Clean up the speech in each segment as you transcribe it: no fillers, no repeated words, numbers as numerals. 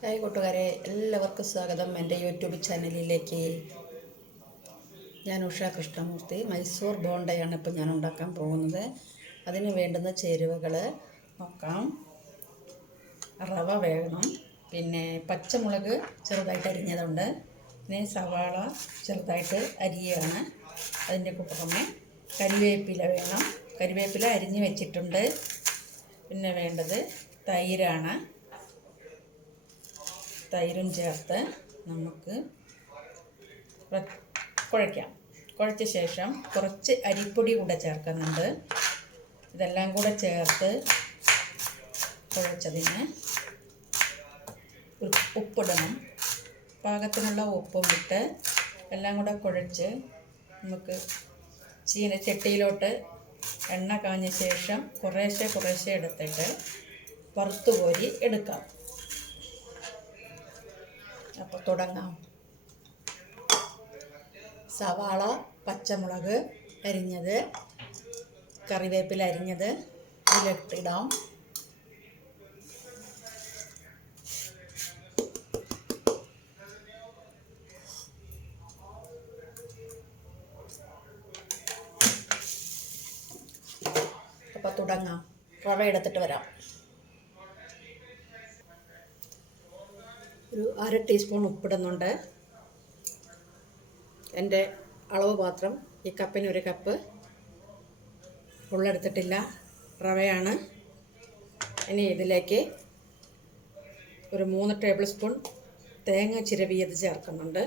Hi കൂട്ടുകാരെ, എല്ലാവർക്കും സ്വാഗതം എൻ്റെ യൂട്യൂബ് ചാനലിലേക്ക്. ഞാൻ ഉഷ കൃഷ്ണമൂർത്തി. മൈസൂർ ബോണ്ടയാണ് ഇപ്പോൾ ഞാൻ ഉണ്ടാക്കാൻ പോകുന്നത്. അതിന് വേണ്ടുന്ന ചേരുവകൾ നോക്കാം. റവ വേണം, പിന്നെ പച്ചമുളക് ചെറുതായിട്ട് അരിഞ്ഞതുണ്ട്, പിന്നെ സവാള ചെറുതായിട്ട് അരിയാണ്. അതിൻ്റെ പുറമെ കരിവേപ്പില വേണം. കരിവേപ്പില അരിഞ്ഞ് വെച്ചിട്ടുണ്ട്. പിന്നെ വേണ്ടത് തൈരാണ്. തൈരും ചേർത്ത് നമുക്ക് കുഴയ്ക്കാം. കുഴച്ച ശേഷം കുറച്ച് അരിപ്പൊടി കൂടെ ചേർക്കുന്നുണ്ട്. ഇതെല്ലാം കൂടെ ചേർത്ത് കുഴച്ചതിന് ഉപ്പിടണം. പാകത്തിനുള്ള ഉപ്പും ഇട്ട് എല്ലാം കൂടെ കുഴച്ച് നമുക്ക് ചട്ടിയിലോട്ട് എണ്ണ കാഞ്ഞ ശേഷം കുറേശ്ശെ എടുത്തിട്ട് വറുത്ത് കോരി എടുക്കാം. അപ്പോൾ തുടങ്ങാം. സവാള, പച്ചമുളക് അരിഞ്ഞത്, കറിവേപ്പില അരിഞ്ഞത് ഇതിലിട്ടിടാം. അപ്പോൾ തുടങ്ങാം. റവ എടുത്തിട്ട് വരാം. ഒരു 1/2 ടീസ്പൂൺ ഉപ്പിടുന്നുണ്ട്. എൻ്റെ അളവ് പാത്രം ഈ കപ്പിന് 1 കപ്പ് ഉള്ളെടുത്തിട്ടില്ല, റവയാണ്. ഇനി ഇതിലേക്ക് ഒരു 3 ടേബിൾ സ്പൂൺ തേങ്ങ ചിരവിയത് ചേർക്കുന്നുണ്ട്.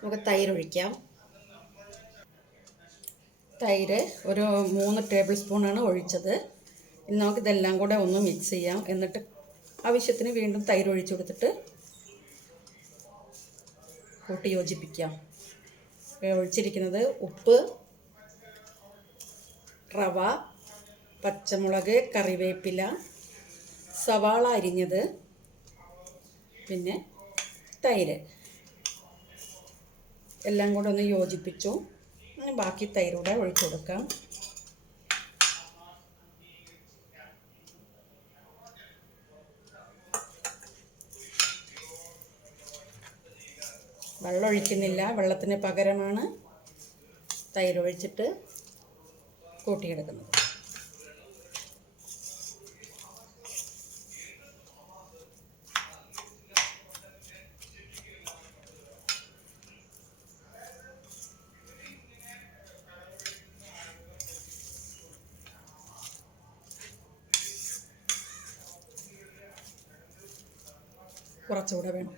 നമുക്ക് തൈര് ഒഴിക്കാം. തൈര് ഒരു 3 ടേബിൾ സ്പൂണാണ് ഒഴിച്ചത്. ഇനി നമുക്കിതെല്ലാം കൂടെ ഒന്ന് മിക്സ് ചെയ്യാം. എന്നിട്ട് ആവശ്യത്തിന് വീണ്ടും തൈര് ഒഴിച്ചു കൊടുത്തിട്ട് കൂട്ടി യോജിപ്പിക്കാം. ഒഴിച്ചിരിക്കുന്നത് ഉപ്പ്, റവ, പച്ചമുളക്, കറിവേപ്പില, സവാള അരിഞ്ഞത്, പിന്നെ തൈര് എല്ലാം കൂടെ ഒന്ന് യോജിപ്പിച്ചു. ബാക്കി തൈരൂടെ ഒഴിച്ചു കൊടുക്കാം. വെള്ളം ഒഴിക്കുന്നില്ല, വെള്ളത്തിന് പകരമാണ് തൈര് ഒഴിച്ചിട്ട് കൂട്ടിയെടുക്കുന്നത്. കുറച്ചുകൂടെ വേണം.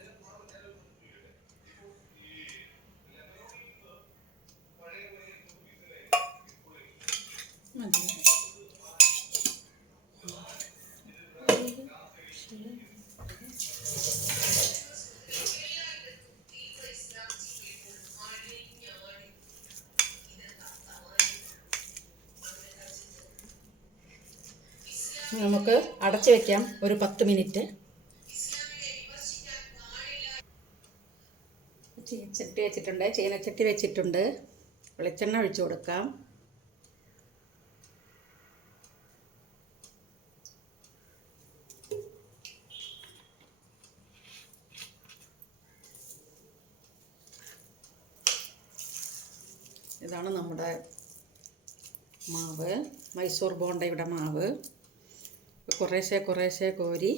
നമുക്ക് അടച്ചു വയ്ക്കാം ഒരു 10 മിനിറ്റ്. ചട്ടി വെച്ചിട്ടുണ്ട്, ചീനച്ചട്ടി വെച്ചിട്ടുണ്ട്. വെളിച്ചെണ്ണ ഒഴിച്ചു കൊടുക്കാം. ഇതാണ് നമ്മുടെ മാവ്, മൈസൂർ ബോണ്ടയുടെ മാവ്. കുറേശ്ശെ കോരി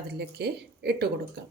അതിലേക്ക് ഇട്ട് കൊടുക്കാം.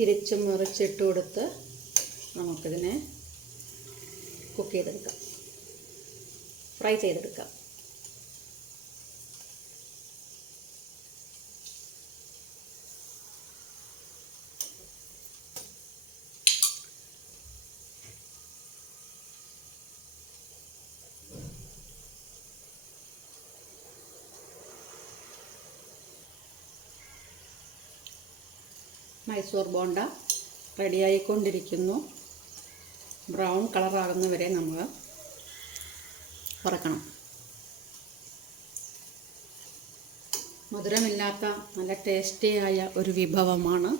തിരിച്ചും മറിച്ചിട്ട് കൊടുത്ത് നമുക്കിതിനെ കുക്ക് ചെയ്തെടുക്കാം, ഫ്രൈ ചെയ്തെടുക്കാം. മൈസൂർ ബോണ്ട റെഡിയായിക്കൊണ്ടിരിക്കുന്നു. ബ്രൗൺ കളറാകുന്നവരെ നമ്മൾ വറക്കണം. മധുരമില്ലാത്ത നല്ല ടേസ്റ്റിയായ ഒരു വിഭവമാണ്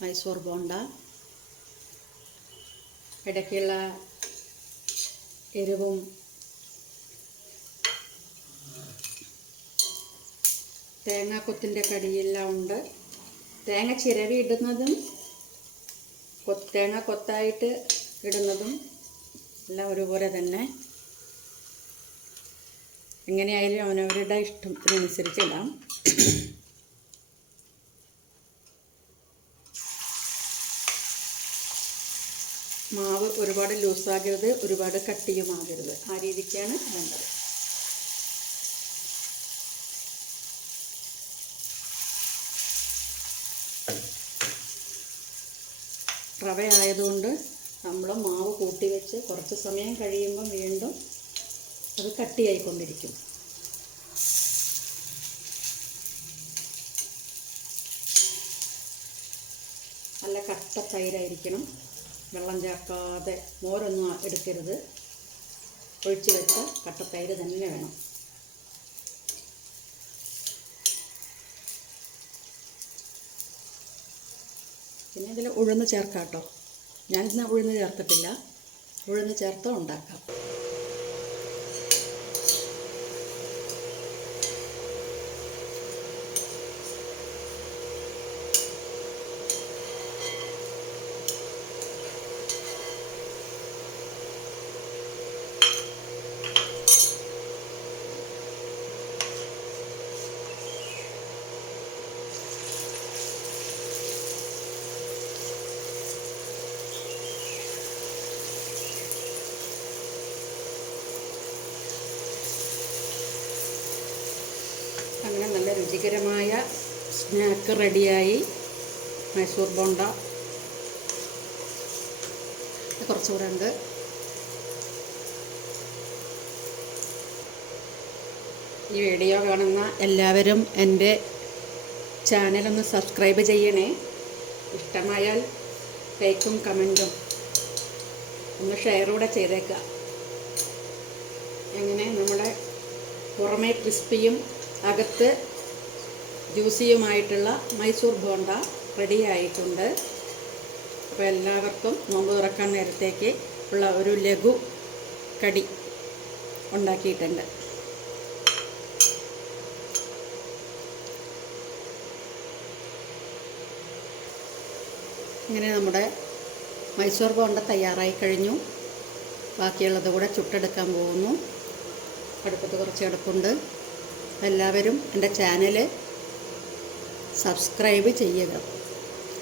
മൈസൂർ ബോണ്ട. ഇടയ്ക്കുള്ള എരിവും തേങ്ങാക്കൊത്തിൻ്റെ കടിയെല്ലാം ഉണ്ട്. തേങ്ങ ചിരവി ഇടുന്നതും തേങ്ങ കൊത്തായിട്ട് ഇടുന്നതും എല്ലാം ഒരുപോലെ തന്നെ. എങ്ങനെയായാലും അവനവരുടെ ഇഷ്ടത്തിനനുസരിച്ച് ഇടാം. മാവ് ഒരുപാട് ലൂസാകരുത്, ഒരുപാട് കട്ടിയുമാകരുത്. ആ രീതിക്കാണ് വേണ്ടത്. റവ ആയതുകൊണ്ട് നമ്മൾ മാവ് കൂട്ടി വെച്ച് കുറച്ച് സമയം കഴിയുമ്പം വീണ്ടും അത് കട്ടിയായിക്കൊണ്ടിരിക്കും. നല്ല കട്ട തൈരായിരിക്കണം. വെള്ളം ചേർക്കാതെ, മോരൊന്നും എടുക്കരുത്. ഒഴിച്ച് വെച്ച കട്ട തൈര് തന്നെ വേണം. പിന്നെ ഇതിൽ ഉഴുന്ന് ചേർക്കാം കേട്ടോ. ഞാനിന്ന് ഉഴുന്ന് ചേർത്തിട്ടില്ല. ഉഴുന്ന് ചേർത്ത് ഉണ്ടാക്കാം. അങ്ങനെ നല്ല രുചികരമായ സ്നാക്ക് റെഡിയായി. മൈസൂർ ബോണ്ട കുറച്ചുകൂടെ ഉണ്ട്. ഈ വീഡിയോ കാണുന്ന എല്ലാവരും എൻ്റെ ചാനലൊന്ന് സബ്സ്ക്രൈബ് ചെയ്യണേ. ഇഷ്ടമായാൽ ലൈക്കും കമൻറ്റും ഒന്ന് ഷെയറൂടെ ചെയ്തേക്കുക. അങ്ങനെ നമ്മുടെ പുറമേ ക്രിസ്പിയും അകത്ത് ജ്യൂസിയുമായിട്ടുള്ള മൈസൂർ ബോണ്ട റെഡി ആയിട്ടുണ്ട്. അപ്പോൾ എല്ലാവർക്കും നോമ്പ് തുറക്കാൻ നേരത്തേക്ക് ഉള്ള ഒരു ലഘു കടി ഉണ്ടാക്കിയിട്ടുണ്ട്. ഇങ്ങനെ നമ്മുടെ മൈസൂർ ബോണ്ട തയ്യാറായി കഴിഞ്ഞു. ബാക്കിയുള്ളത് കൂടെ ചുട്ടെടുക്കാൻ പോകുന്നു. അടുപ്പത്ത് കുറച്ച് അടുപ്പുണ്ട്. എല്ലാവരും എൻ്റെ ചാനൽ സബ്സ്ക്രൈബ് ചെയ്യുക.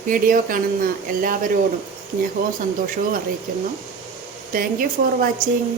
വീഡിയോ കാണുന്ന എല്ലാവരോടും സ്നേഹവും സന്തോഷവും അറിയിക്കുന്നു. Thank you for watching.